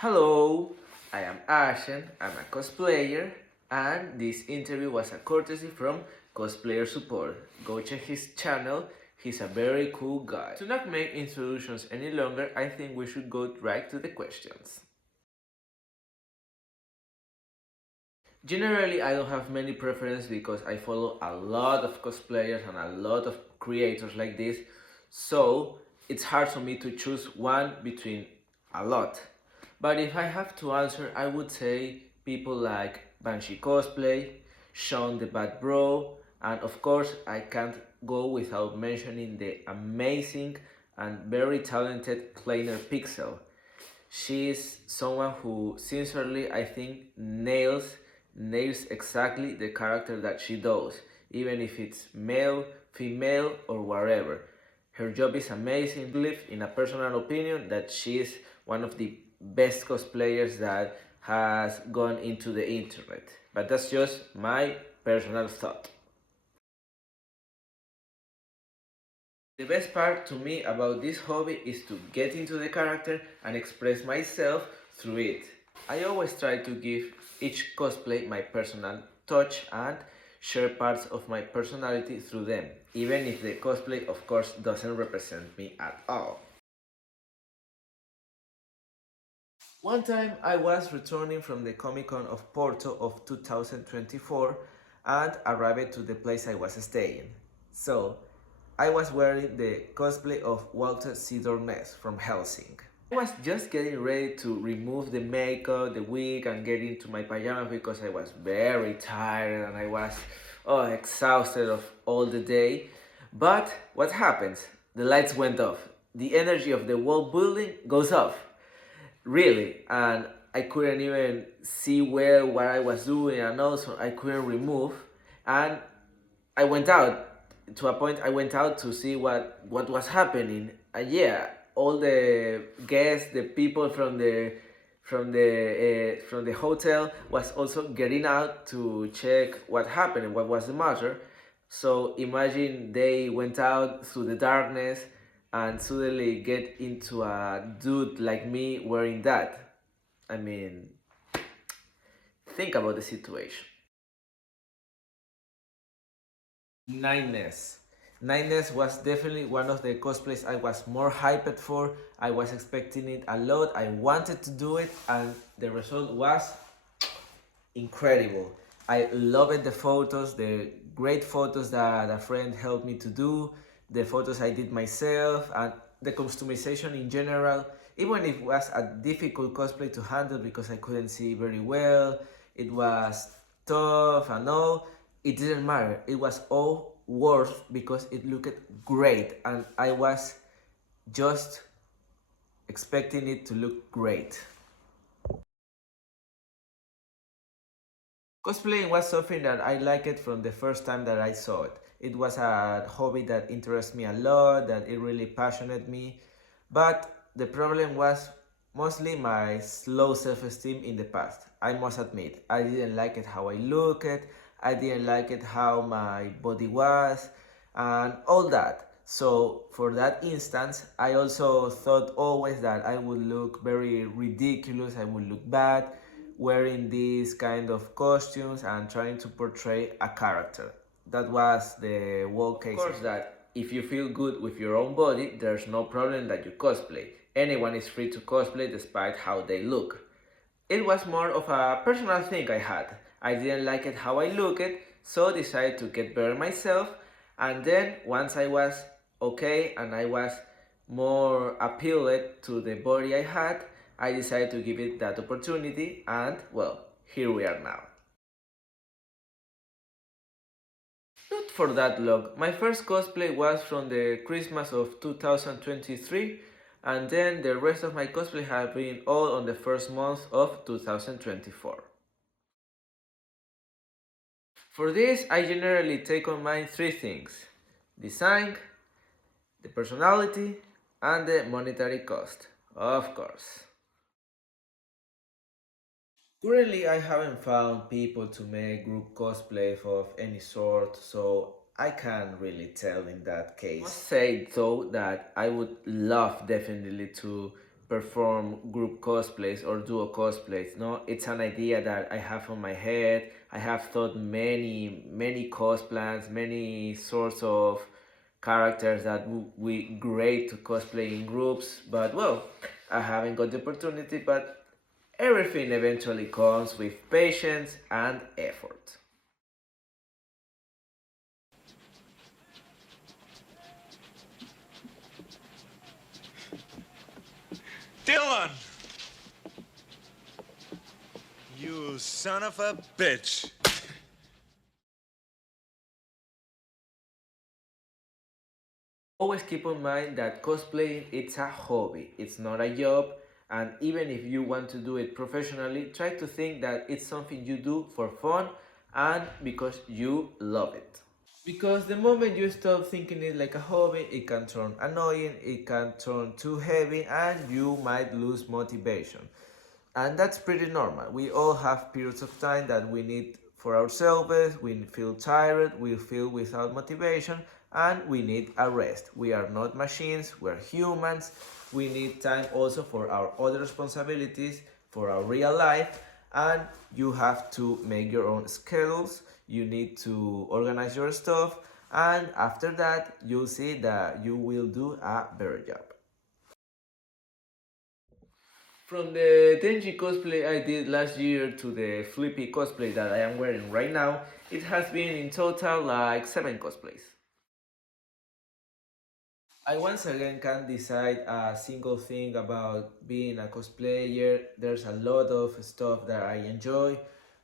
Hello, I am Ashen, I'm a cosplayer, and this interview was a courtesy from Cosplayer Support. Go check his channel, he's a very cool guy. To not make introductions any longer, I think we should go right to the questions. Generally, I don't have many preferences because I follow a lot of cosplayers and a lot of creators like this, so it's hard for me to choose one between a lot. But if I have to answer, I would say people like Banshee Cosplay, Sean the Bad Bro, and of course, I can't go without mentioning the amazing and very talented Kleiner Pixel. She is someone who sincerely I think nails exactly the character that she does, even if it's male, female, or whatever. Her job is amazing. I believe, in a personal opinion, that she is one of the best cosplayers that has gone into the internet. But that's just my personal thought. The best part to me about this hobby is to get into the character and express myself through it. I always try to give each cosplay my personal touch and share parts of my personality through them, even if the cosplay of course doesn't represent me at all. One time I was returning from the Comic Con of Porto of 2024 and arrived to the place I was staying. So, I was wearing the cosplay of Walter Sidor Ness from Helsing. I was just getting ready to remove the makeup, the wig, and get into my pajamas because I was very tired and I was exhausted of all the day. But what happens? The lights went off. The energy of the whole building goes off. Really, and I couldn't even see where what I was doing, and also I couldn't remove. And I went out to a point. I went out to see what was happening. And yeah, all the guests, the people from the hotel was also getting out to check what happened and what was the matter. So imagine they went out through the darkness and suddenly get into a dude like me wearing that. I mean, think about the situation. Nines. Nines was definitely one of the cosplays I was more hyped for. I was expecting it a lot. I wanted to do it, and the result was incredible. I loved the photos, the great photos that a friend helped me to do, the photos I did myself, and the customization in general. Even if it was a difficult cosplay to handle because I couldn't see very well, it was tough and all, it didn't matter. It was all worth because it looked great and I was just expecting it to look great. Cosplaying was something that I liked from the first time that I saw it. It was a hobby that interests me a lot, that it really passionate me, but the problem was mostly my slow self-esteem in the past. I must admit, I didn't like it how I looked, I didn't like it how my body was, and all that. So for that instance, I also thought always that I would look very ridiculous, I would look bad, wearing these kind of costumes and trying to portray a character. That was the whole case. Of course, that if you feel good with your own body, there's no problem that you cosplay. Anyone is free to cosplay despite how they look. It was more of a personal thing I had. I didn't like it how I looked, so decided to get better myself. And then once I was okay and I was more appealed to the body I had, I decided to give it that opportunity, and well, here we are now. Not for that long. My first cosplay was from the Christmas of 2023, and then the rest of my cosplay have been all on the first month of 2024. For this, I generally take on mind three things: design, the personality, and the monetary cost, of course. Currently, I haven't found people to make group cosplay of any sort, so I can't really tell in that case. I must say though that I would love definitely to perform group cosplays or duo cosplays. No, it's an idea that I have on my head. I have thought many cosplays, many sorts of characters that would be great to cosplay in groups, but well, I haven't got the opportunity. But everything eventually comes with patience and effort. Dylan! You son of a bitch. Always keep in mind that cosplaying it's a hobby, it's not a job, and even if you want to do it professionally, try to think that it's something you do for fun and because you love it. Because the moment you stop thinking it like a hobby, it can turn annoying, it can turn too heavy, and you might lose motivation. And that's pretty normal. We all have periods of time that we need for ourselves, we feel tired, we feel without motivation, and we need a rest. We are not machines, we're humans. We need time also for our other responsibilities, for our real life, and you have to make your own schedules. You need to organize your stuff, and after that, you'll see that you will do a better job. From the Denji cosplay I did last year to the Flippy cosplay that I am wearing right now, it has been in total like 7 cosplays. I once again can't decide a single thing about being a cosplayer. There's a lot of stuff that I enjoy,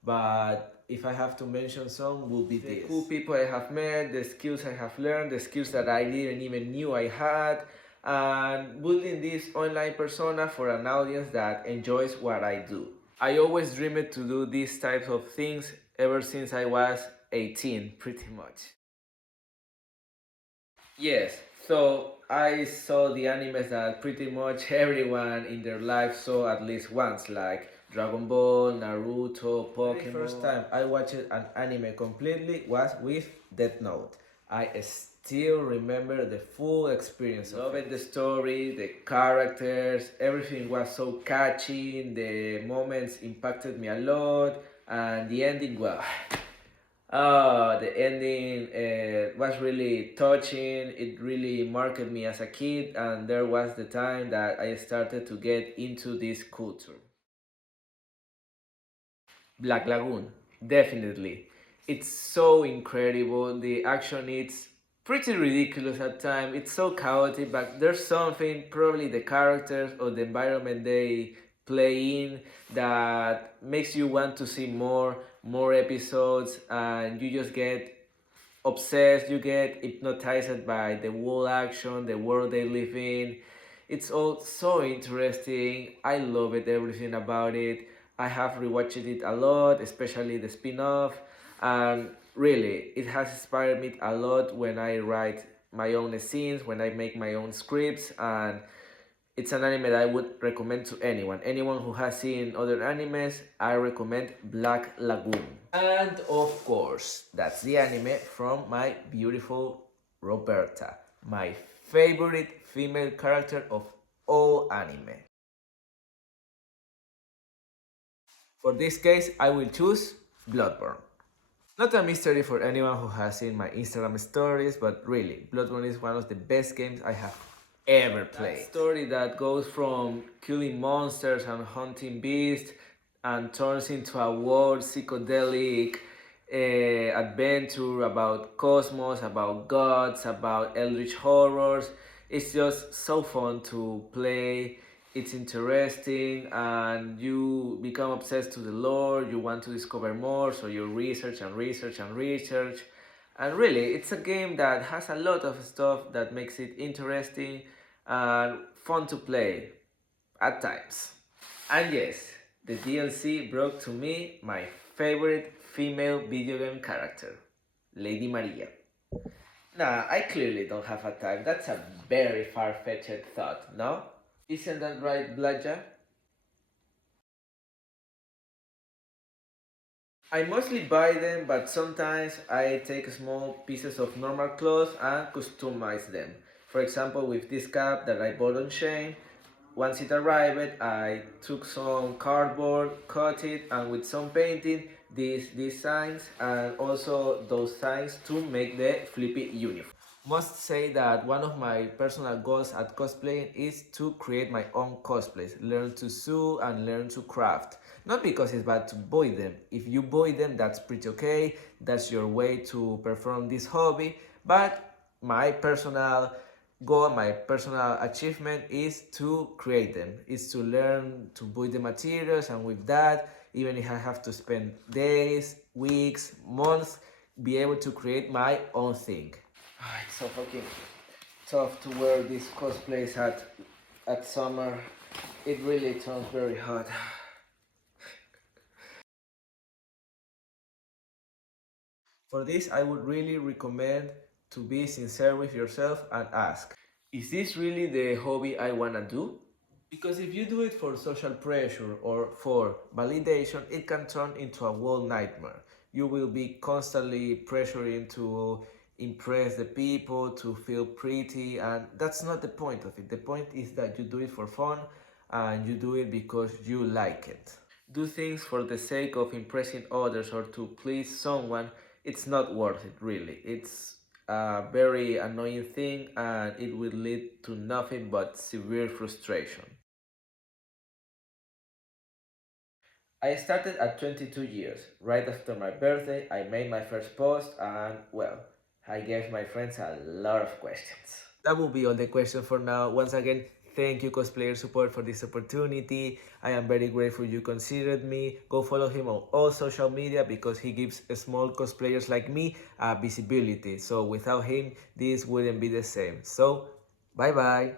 but if I have to mention some, will be the cool people I have met, the skills I have learned, the skills that I didn't even knew I had, and building this online persona for an audience that enjoys what I do. I always dreamed to do these types of things ever since I was 18, pretty much. Yes, so I saw the animes that pretty much everyone in their life saw at least once, like Dragon Ball, Naruto, Pokemon. The first time I watched an anime completely was with Death Note. I still remember the full experience. Loved the story, the characters, everything was so catchy, the moments impacted me a lot, and the ending, well, the ending was really touching. It really marked me as a kid, and there was the time that I started to get into this culture. Black Lagoon, definitely. It's so incredible. The action is pretty ridiculous at times. It's so chaotic, but there's something, probably the characters or the environment they play in, that makes you want to see more episodes, and you just get obsessed, you get hypnotized by the whole action, the world they live in. It's all so interesting. I love it, everything about it. I have rewatched it a lot, especially the spin-off, and really, it has inspired me a lot when I write my own scenes, when I make my own scripts, and it's an anime that I would recommend to anyone. Anyone who has seen other animes, I recommend Black Lagoon. And of course, that's the anime from my beautiful Roberta, my favorite female character of all anime. For this case, I will choose Bloodborne. Not a mystery for anyone who has seen my Instagram stories, but really, Bloodborne is one of the best games I have ever played. That story that goes from killing monsters and hunting beasts and turns into a world psychedelic adventure about cosmos, about gods, about eldritch horrors. It's just so fun to play. It's interesting, and you become obsessed to the lore. You want to discover more, so you research and research and research. And really, it's a game that has a lot of stuff that makes it interesting and fun to play at times. And yes, the DLC brought to me my favorite female video game character, Lady Maria. Nah, I clearly don't have a type. That's a very far-fetched thought, no? Isn't that right, Bladja? I mostly buy them, but sometimes I take small pieces of normal cloth and customize them. For example, with this cap that I bought on Shane, Once it arrived, I took some cardboard, cut it, and with some painting, these signs and also those signs to make the flippy uniform. Must say that one of my personal goals at cosplaying is to create my own cosplays, learn to sew and learn to craft. Not because it's bad to buy them. If you buy them, that's pretty okay. That's your way to perform this hobby. But my personal goal, my personal achievement is to create them, is to learn to buy the materials, and with that, even if I have to spend days, weeks, months, be able to create my own thing. It's so fucking tough to wear these cosplays at summer. It really turns very hot. For this, I would really recommend to be sincere with yourself and ask, is this really the hobby I wanna do? Because if you do it for social pressure or for validation, it can turn into a whole nightmare. You will be constantly pressuring to impress the people, to feel pretty, and that's not the point of it. The point is that you do it for fun and you do it because you like it. Do things for the sake of impressing others or to please someone, it's not worth it really. It's a very annoying thing and it will lead to nothing but severe frustration. I started at 22 years. Right after my birthday, I made my first post and, well, I gave my friends a lot of questions. That will be all the questions for now. Once again, thank you, Cosplayer Support, for this opportunity. I am very grateful you considered me. Go follow him on all social media because he gives small cosplayers like me visibility. So without him, this wouldn't be the same. So, bye bye.